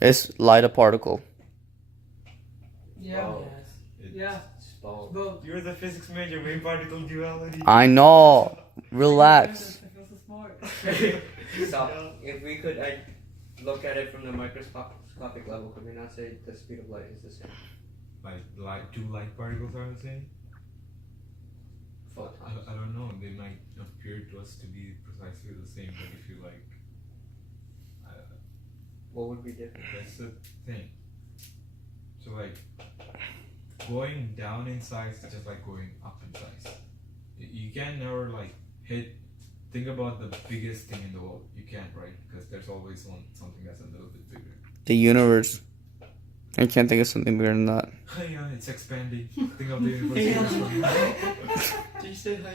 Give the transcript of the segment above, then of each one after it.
Is light a particle? Yeah. Oh, Yes. Yeah. It's both. Both. You're the physics major, wave particle duality. I know. Relax. I feel so smart. So, if we could look at it from the microscopic level, could we not say the speed of light is the same? Like two light particles are the same? Photons. I don't know. They might appear to us to be precisely the same, but if you like, What would be different? that's the thing. So like, going down in size is just like going up in size. You can never like think about the biggest thing in the world. You can't, right? Because there's always something that's a little bit bigger. The universe. I can't think of something bigger than that. Yeah, it's expanding. Think of the universe 2 years from now. Did you say hi?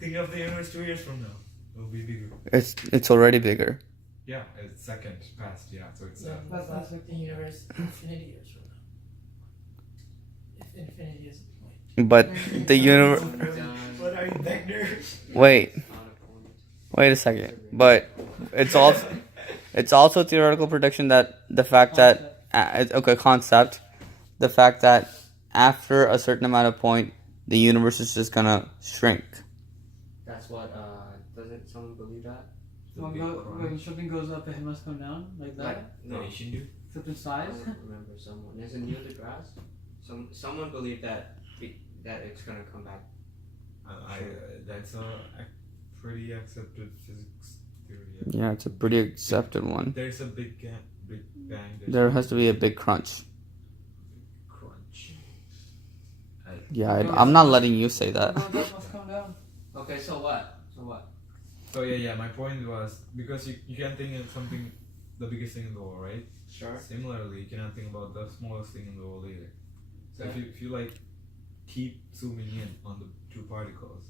Think of the universe 2 years from now. It'll be bigger. It's already bigger. Yeah, it's second past. Yeah, so it's. That's like the universe infinity years from now. If infinity is the point. But the universe. What are you, Vector? Wait a second. But it's also theoretical prediction that the fact that concept, the fact that after a certain amount of point, the universe is just gonna shrink. That's what. Doesn't someone believe that? When something goes up, it must come down like that. No. Asian dude? Flip in I size. don't remember someone. Is it Neil deGrasse? Someone believed that it's gonna come back. That's a pretty accepted physics theory. Yeah, it's a pretty accepted one. There's a big bang. There has to be a big crunch. Crunch. Yeah, I'm not letting you say that. That must come down. Okay, so what? So yeah. My point was because you can't think of something, the biggest thing in the world, right? Sure. Similarly, you cannot think about the smallest thing in the world either. So Yeah. if you like keep zooming in on the two particles,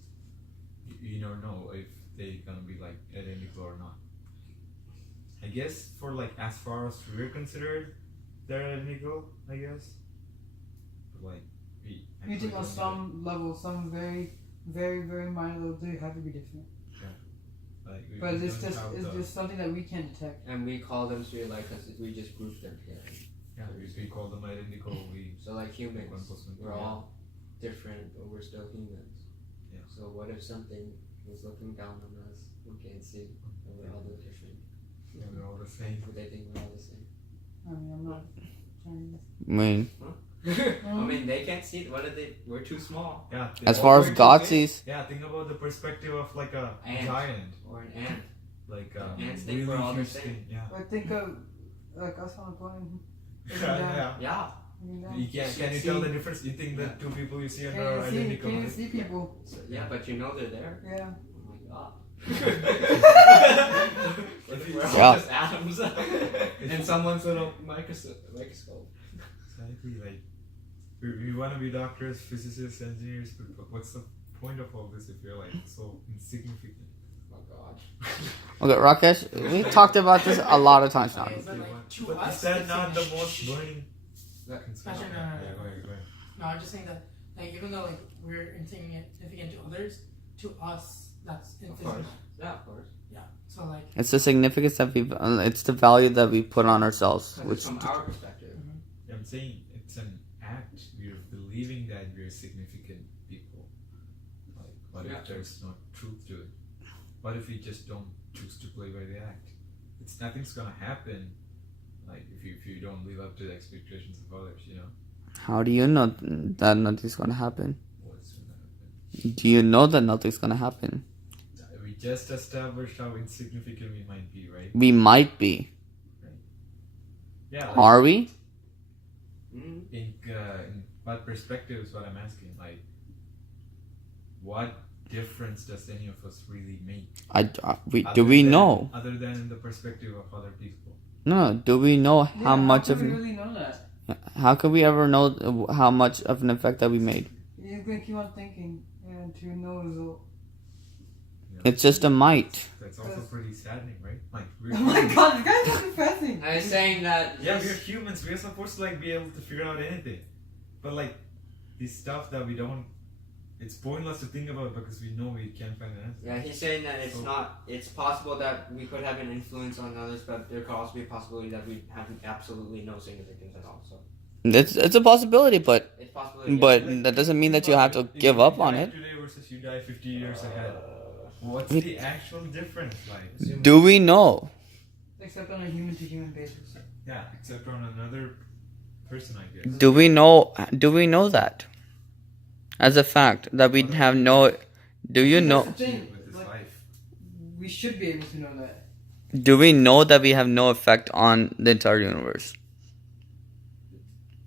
you don't know if they're gonna be like identical or not. I guess for like as far as we're considered, they're identical. I guess. But like You think on some level, some very, very, very minor level, they have to be different. But it's just something that we can't detect. And we call them straight like because we just group them together. Yeah, we call them identical. So like humans, 1 + 1. we're all different, but we're still humans. Yeah. So what if something was looking down on us? We can't see, and we're all different. Yeah, they're all the same. Would they think we're all the same? I mean, I'm not Chinese. I mean, I mean, they can't see. What are they? We're too small. Yeah. as far as God sees, Yeah, think about the perspective of like a Ant. giant, Or an ant. like Ants think really we're all the huge same. thing. Yeah. But think of like us on a plane. Yeah. Yeah. Can you tell the difference? You think the two people you see are identical? Can you see people? So, yeah, but you know they're there. Yeah. Oh my god. If We're you- all just atoms in someone's little microscope. Exactly. Like we want to be doctors, physicists, engineers, but what's the point of all this if you're like so insignificant? Oh god. okay, Rakesh, we talked about this a lot of times now. Okay, but like to But us, is that it's not the like- most burning concern? Actually, no. Yeah, go ahead. No, I'm just saying that, like, even though like we're insignificant to others, to us that's Of course. insignificant. Yeah, of course. Yeah. So like. It's the significance that it's the value that we put on ourselves, 'Cause which it's from our perspective. Yeah, I'm saying it's an act. We're believing that we're significant people. Like, what Yeah. if there's no truth to it? What if we just don't choose to play by the act? Nothing's gonna happen. Like if you don't live up to the expectations of others, you know. how do you know that nothing's gonna happen? What's gonna happen? Do you know that nothing's gonna happen? We just established how insignificant we might be, right? We might be. Yeah. Are we? Mm-hmm. In what perspective is what I'm asking? Like, what difference does any of us really make? Do we know? Other than in the perspective of other people. No. Do we know how much of? we really know that? How could we ever know how much of an effect that we made? You're gonna keep on thinking and to no result. It's just a might. That's also pretty saddening, right? Like, Oh my god, this guy's so depressing. I'm saying that. yeah, we're humans. We're supposed to like be able to figure out anything, but like this stuff that we don't it's pointless to think about because we know we can't find an answer. Yeah, he's saying that it's So- not. It's possible that we could have an influence on others, but there could also be a possibility that we have absolutely no significance at all. So It's a possibility, but it's possible. that doesn't mean that you have to give up on it. Today versus you die 50 years ahead. What's the actual difference like? Do we know? Except on a human to human basis. Yeah, except on another person, I guess. Do we know? Do we know that? As a fact that we have no. Do you know? That's the thing, With his like, life. we should be able to know that. Do we know that we have no effect on the entire universe?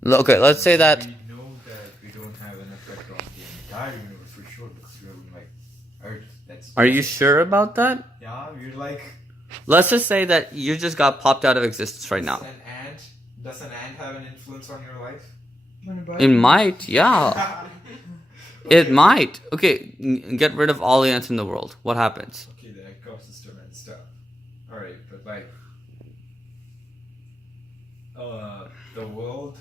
Okay, let's say that. We know that we don't have an effect on the entire universe for sure because we're like Earth. That's. Are you sure about that? Yeah, you're like. Let's just say that you just got popped out of existence right now. Does an ant have an influence on your life? It might, yeah. It might. Okay, get rid of all the ants in the world. What happens? Okay, the ecosystem and stuff. Alright, but like the world,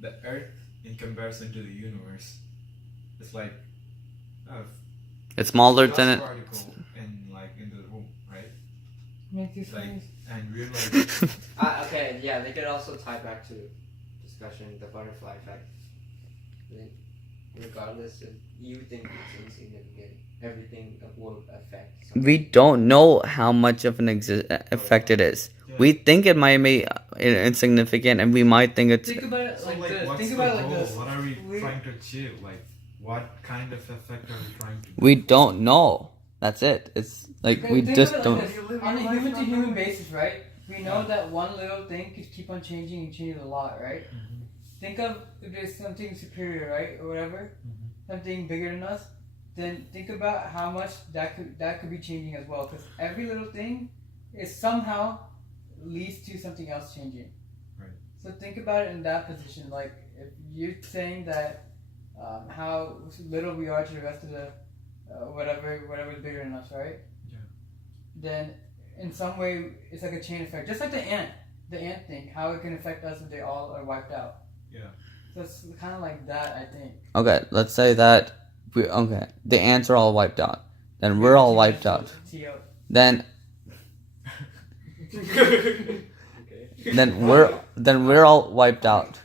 the Earth in comparison to the universe, is like a It's smaller dust than it. particle in the room, right? Make this Like, face. and we're like Okay, yeah, they could also tie back to discussion the butterfly effect. Then, regardless if you think it's insignificant, everything will affect. Something. We don't know how much of an effect it is. We think it might be insignificant, and we might think it's. Think about it so like like this. what's Think the about it goal? like this. What are we We- trying to achieve? Like what kind of effect are we trying to do? We don't know. That's it. It's like Okay, we think just of it don't. like this. On a human to human basis, right? We know that one little thing could keep on changing and changing a lot, right? Mhm. Think of if there's something superior, right, or whatever, something bigger than us. Then think about how much that could be changing as well, because every little thing is somehow leads to something else changing. Right. So think about it in that position. Like if you're saying that how little we are to the rest of the whatever is bigger than us, right? Yeah. Then in some way it's like a chain effect, just like the ant thing, how it can affect us if they all are wiped out. Yeah. So it's kind of like that, I think. Okay, let's say that the ants are all wiped out. Then we're all wiped out. T.O. Then Okay. then we're all wiped out.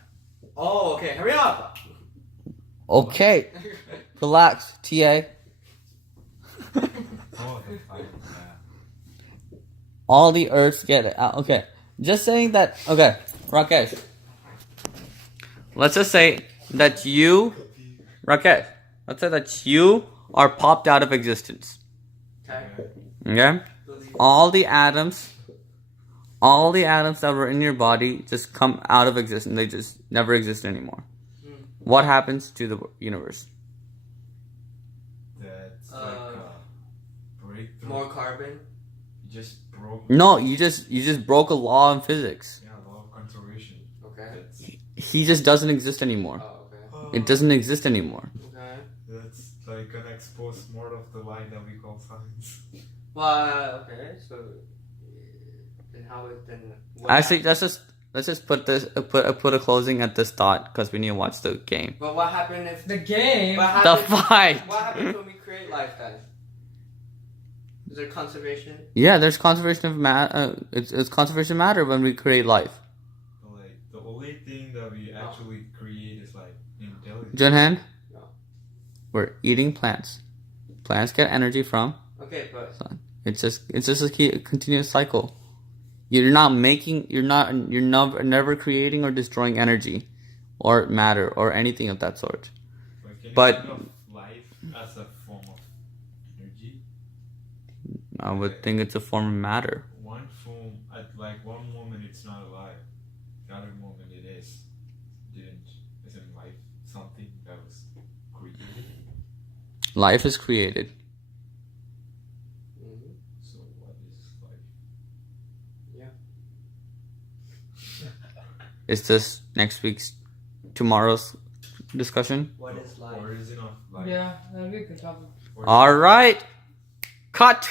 Oh, okay. Hurry up. Okay, relax, TA. Oh, the fire. Yeah. All the Earths get it out. Okay, just saying that. Okay, Rakesh. Let's just say that you, Rakesh. Let's say that you are popped out of existence. Okay. Okay, all the atoms that were in your body just come out of existence. They just never exist anymore. What happens to the universe? That's like a breakthrough. More carbon. You just broke. No, you just broke a law in physics. Yeah, law of conservation. Okay. That's He just doesn't exist anymore. Oh, okay. It doesn't exist anymore. Okay. That's like an exposed more of the lie that we call science. Well, okay. So then how it then? what Actually, hap- let's just put a closing at this thought because we need to watch the game. But what happened if? The game. What The happens? fight. What happens when we create life, guys? Is there conservation? Yeah, there's conservation of matter. It's conservation of matter when we create life. Like the only thing that we actually create is like intelligence. Junhan, No. we're eating plants. Plants get energy from. Okay, but It's just a continuous cycle. You're never creating or destroying energy, or matter, or anything of that sort. Can you But- think of life as a form of energy? I would think it's a form of matter. One form, at like one moment it's not alive, the other moment it is. Isn't life something that was created? Life is created. So what is life? Is this tomorrow's discussion? what is life? Origin of life. Yeah, that'd be a good topic. All right, cut.